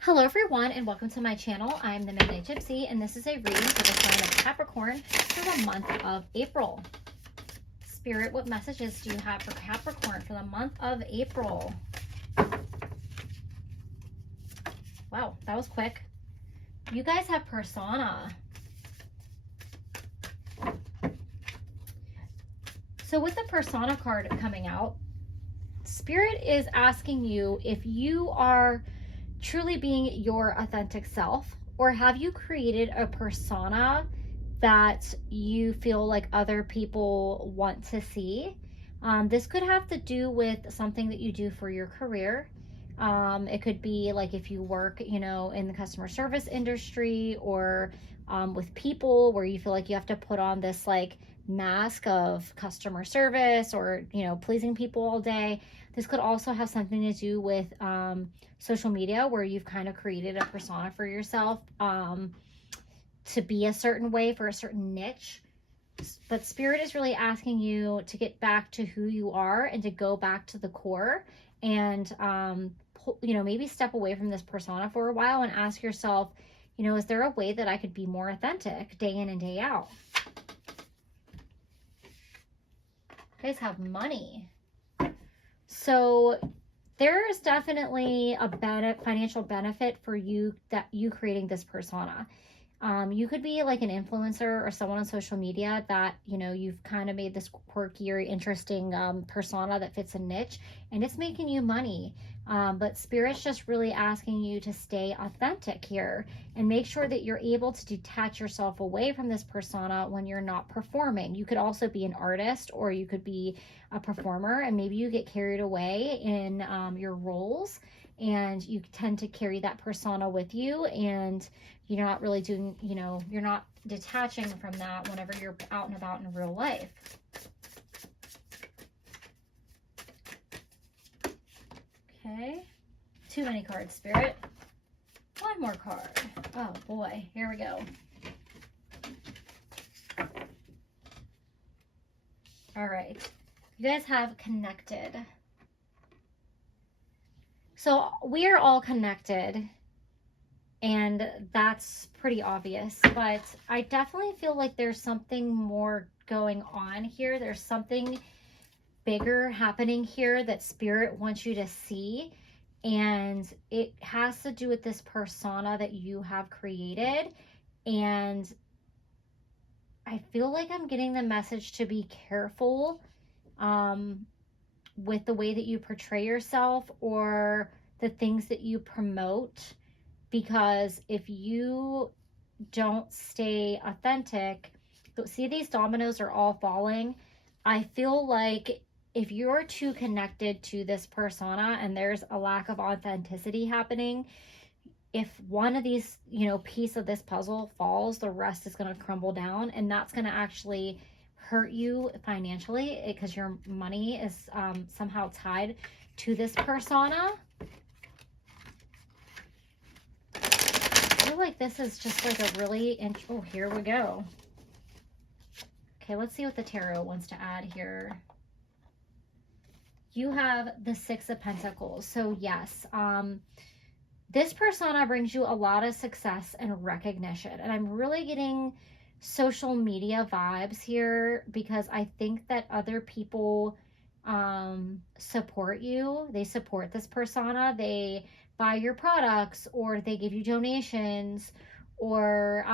Hello everyone and welcome to my channel. I'm the Midnight Gypsy and this is a reading for the sign of Capricorn for the month of April. Spirit, what messages do you have for Capricorn for the month of April? Wow, that was quick. You guys have persona. So with the persona card coming out, Spirit is asking you if you are truly being your authentic self, or have you created a persona that you feel like other people want to see? This could have to do with something that you do for your career. It could be like if you work, in the customer service industry, or with people where you feel like you have to put on this like mask of customer service, or pleasing people all day. This could also have something to do with social media, where you've kind of created a persona for yourself to be a certain way for a certain niche. But Spirit is really asking you to get back to who you are and to go back to the core, and maybe step away from this persona for a while and ask yourself, is there a way that I could be more authentic day in and day out? You guys have money. So there is definitely a financial benefit for you creating this persona. You could be like an influencer or someone on social media that, you've kind of made this quirky or interesting persona that fits a niche, and it's making you money. But Spirit's just really asking you to stay authentic here and make sure that you're able to detach yourself away from this persona when you're not performing. You could also be an artist, or you could be a performer, and maybe you get carried away in your roles, and you tend to carry that persona with you, and you're not really doing, you're not detaching from that whenever you're out and about in real life. Okay, too many cards, Spirit. One more card. Oh boy, here we go. All right, you guys have connected. So we are all connected, and that's pretty obvious, but I definitely feel like there's something more going on here. There's something bigger happening here that Spirit wants you to see, and it has to do with this persona that you have created. And I feel like I'm getting the message to be careful with the way that you portray yourself or the things that you promote, because if you don't stay authentic, see, these dominoes are all falling. I feel like if you're too connected to this persona and there's a lack of authenticity happening, if one of these, piece of this puzzle falls, the rest is going to crumble down, and that's going to actually hurt you financially because your money is somehow tied to this persona. I feel like this is just like a really, oh, here we go. Okay, let's see what the tarot wants to add here. You have the Six of Pentacles. So yes, this persona brings you a lot of success and recognition. And I'm really getting social media vibes here, because I think that other people support you. They support this persona. They buy your products, or they give you donations, or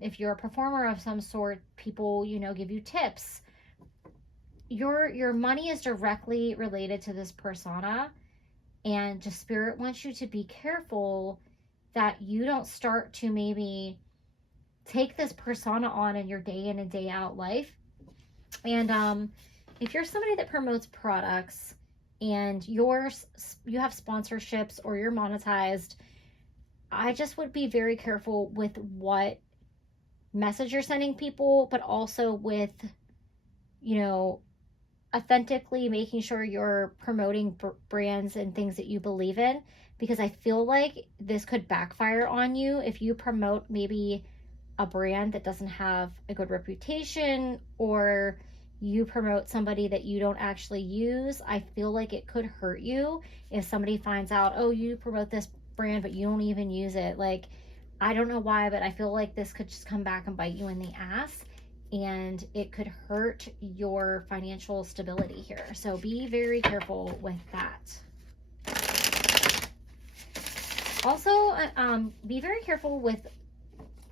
if you're a performer of some sort, people, give you tips. Your money is directly related to this persona, and just Spirit wants you to be careful that you don't start to maybe take this persona on in your day in and day out life. And if you're somebody that promotes products and you have sponsorships or you're monetized, I just would be very careful with what message you're sending people, but also with, authentically making sure you're promoting brands and things that you believe in, because I feel like this could backfire on you if you promote maybe a brand that doesn't have a good reputation, or you promote somebody that you don't actually use. I feel like it could hurt you if somebody finds out, oh, you promote this brand, but you don't even use it. Like, I don't know why, but I feel like this could just come back and bite you in the ass, and it could hurt your financial stability here. So be very careful with that. Also, be very careful with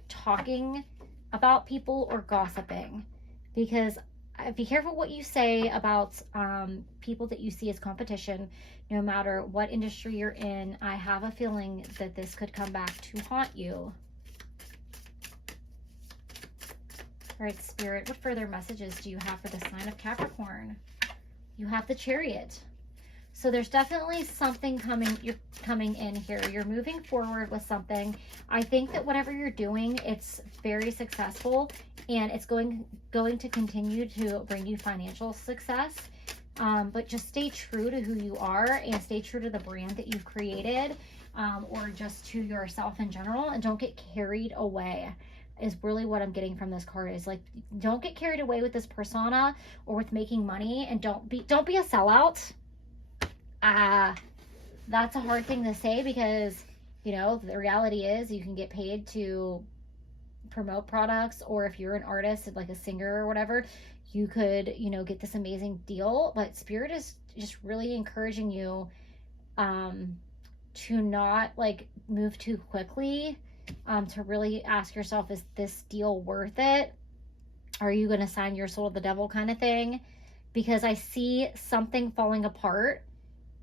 talking about people or gossiping, because be careful what you say about people that you see as competition, no matter what industry you're in. I have a feeling that this could come back to haunt you. All right, Spirit, what further messages do you have for the sign of Capricorn? You have the Chariot. So there's definitely something coming in here. You're moving forward with something. I think that whatever you're doing, it's very successful, and it's going to continue to bring you financial success. But just stay true to who you are, and stay true to the brand that you've created, or just to yourself in general, and don't get carried away. Is really what I'm getting from this card. Is like, don't get carried away with this persona or with making money, and don't be a sellout. That's a hard thing to say, because, you know, the reality is you can get paid to promote products, or if you're an artist, like a singer or whatever, you could, you know, get this amazing deal. But Spirit is just really encouraging you to not like move too quickly, to really ask yourself, is this deal worth it? Are you going to sign your soul to the devil kind of thing? Because I see something falling apart,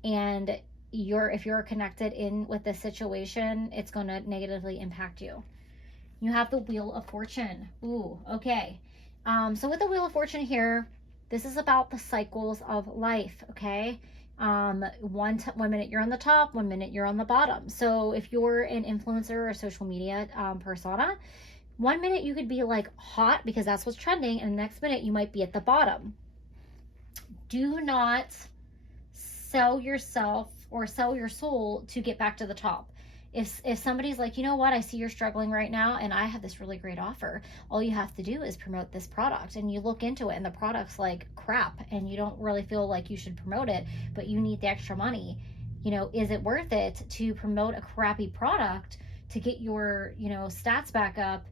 and if you're connected in with this situation, it's going to negatively impact you. You have the Wheel of Fortune. Ooh, okay. So with the Wheel of Fortune here, this is about the cycles of life, okay? One minute you're on the top, 1 minute you're on the bottom. So if you're an influencer or social media persona, 1 minute you could be like hot because that's what's trending, and the next minute you might be at the bottom. Do not sell yourself or sell your soul to get back to the top. If somebody's like, you know what, I see you're struggling right now, and I have this really great offer, all you have to do is promote this product, and you look into it and the product's like crap, and you don't really feel like you should promote it, but you need the extra money, you know, is it worth it to promote a crappy product to get your, you know, stats back up,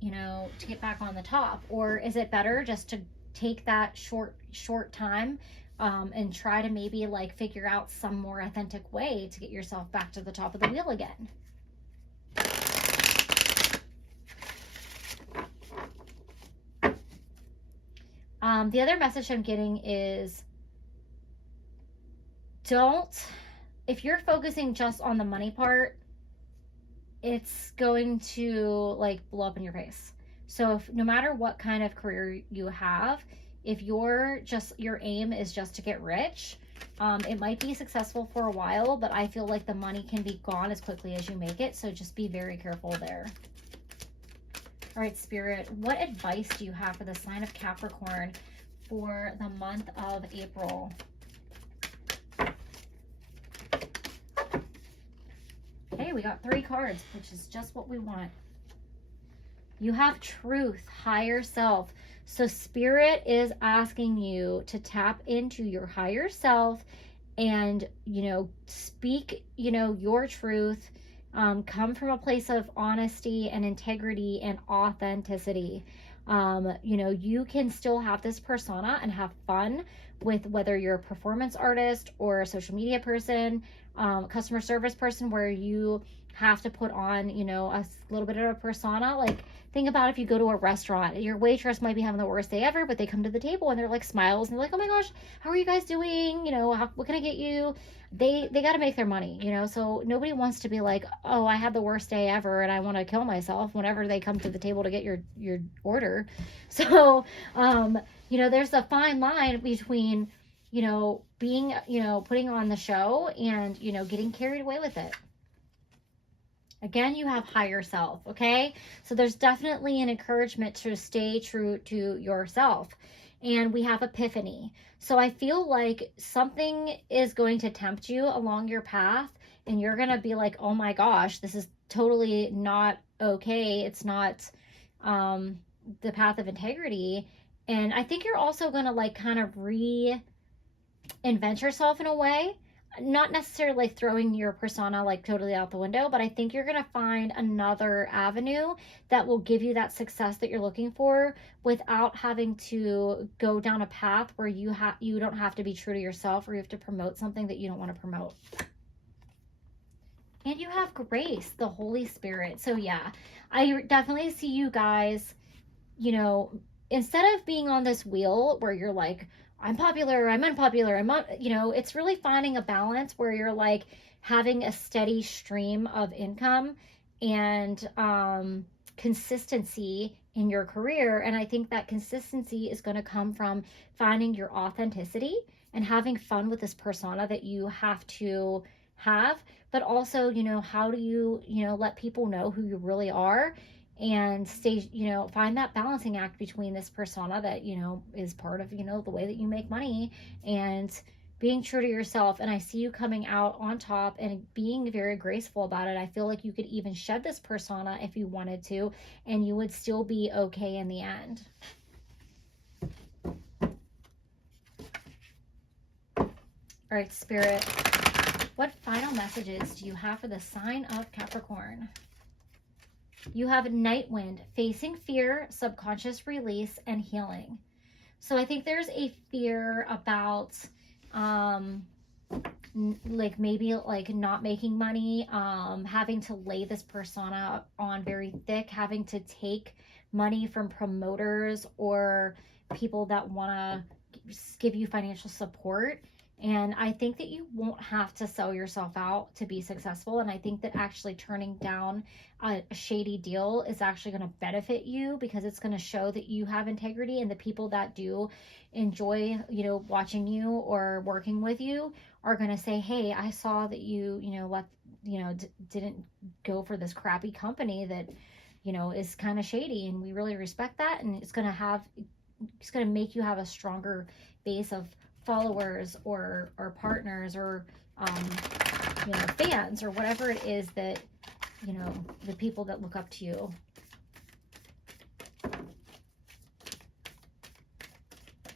you know, to get back on the top? Or is it better just to take that short time and try to maybe like figure out some more authentic way to get yourself back to the top of the wheel again? The other message I'm getting is, if you're focusing just on the money part, it's going to like blow up in your face. So no matter what kind of career you have, if your aim is just to get rich, it might be successful for a while, but I feel like the money can be gone as quickly as you make it. So just be very careful there. All right, Spirit, what advice do you have for the sign of Capricorn for the month of April? Okay, we got 3 cards, which is just what we want. You have Truth, Higher Self. So Spirit is asking you to tap into your higher self and, you know, speak, you know, your truth, come from a place of honesty and integrity and authenticity. You know, you can still have this persona and have fun with whether you're a performance artist or a social media person, customer service person, where you have to put on, you know, a little bit of a persona. Like, think about if you go to a restaurant, your waitress might be having the worst day ever, but they come to the table and they're like smiles and they're like, oh my gosh, how are you guys doing? You know, what can I get you? They got to make their money, you know, so nobody wants to be like, oh, I had the worst day ever and I want to kill myself whenever they come to the table to get your order. So, you know, there's a fine line between, you know, being, you know, putting on the show and, you know, getting carried away with it. Again, you have higher self, okay? So there's definitely an encouragement to stay true to yourself. And we have Epiphany. So I feel like something is going to tempt you along your path, and you're going to be like, oh my gosh, this is totally not okay. It's not the path of integrity. And I think you're also going to like kind of reinvent yourself in a way. not necessarily like throwing your persona like totally out the window, but I think you're going to find another avenue that will give you that success that you're looking for without having to go down a path where you don't have to be true to yourself, or you have to promote something that you don't want to promote. And you have grace, the Holy Spirit. So yeah, I definitely see you guys, you know, instead of being on this wheel where you're like, I'm popular, I'm unpopular, it's really finding a balance where you're like having a steady stream of income and consistency in your career. And I think that consistency is going to come from finding your authenticity and having fun with this persona that you have to have, but also, how do you, let people know who you really are, and stay, find that balancing act between this persona that, is part of, the way that you make money, and being true to yourself. And I see you coming out on top and being very graceful about it. I feel like you could even shed this persona if you wanted to, and you would still be okay in the end. All right, Spirit, what final messages do you have for the sign of Capricorn? You have Night Wind, facing fear, subconscious release, and healing. So I think there's a fear about like maybe like not making money, having to lay this persona on very thick, having to take money from promoters or people that want to give you financial support. And I think that you won't have to sell yourself out to be successful. And I think that actually turning down a shady deal is actually going to benefit you, because it's going to show that you have integrity, and the people that do enjoy, watching you or working with you are going to say, hey, I saw that you, didn't go for this crappy company that, is kind of shady, and we really respect that. And it's going to make you have a stronger base of followers or partners or fans, or whatever it is that the people that look up to you.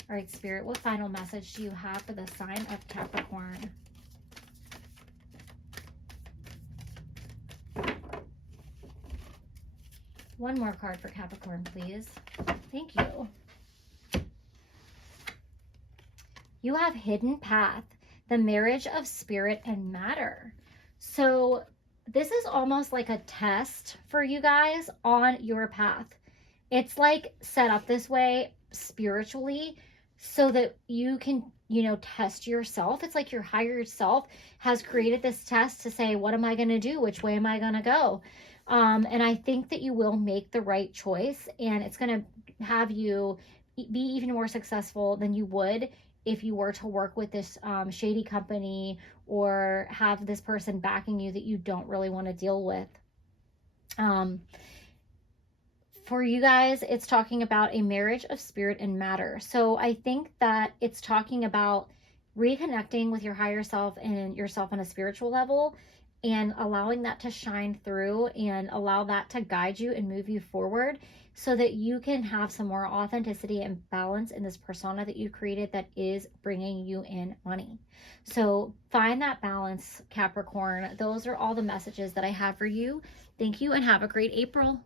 All right, Spirit, what final message do you have for the sign of Capricorn? One more card for Capricorn, please. Thank you. You have Hidden Path, the marriage of spirit and matter. So this is almost like a test for you guys on your path. It's like set up this way spiritually so that you can, test yourself. It's like your higher self has created this test to say, what am I going to do? Which way am I going to go? And I think that you will make the right choice, and it's going to have you be even more successful than you would if you were to work with this shady company, or have this person backing you that you don't really want to deal with. For you guys, it's talking about a marriage of spirit and matter. So I think that it's talking about reconnecting with your higher self and yourself on a spiritual level, and allowing that to shine through and allow that to guide you and move you forward, so that you can have some more authenticity and balance in this persona that you created that is bringing you in money. So find that balance, Capricorn. Those are all the messages that I have for you. Thank you, and have a great April.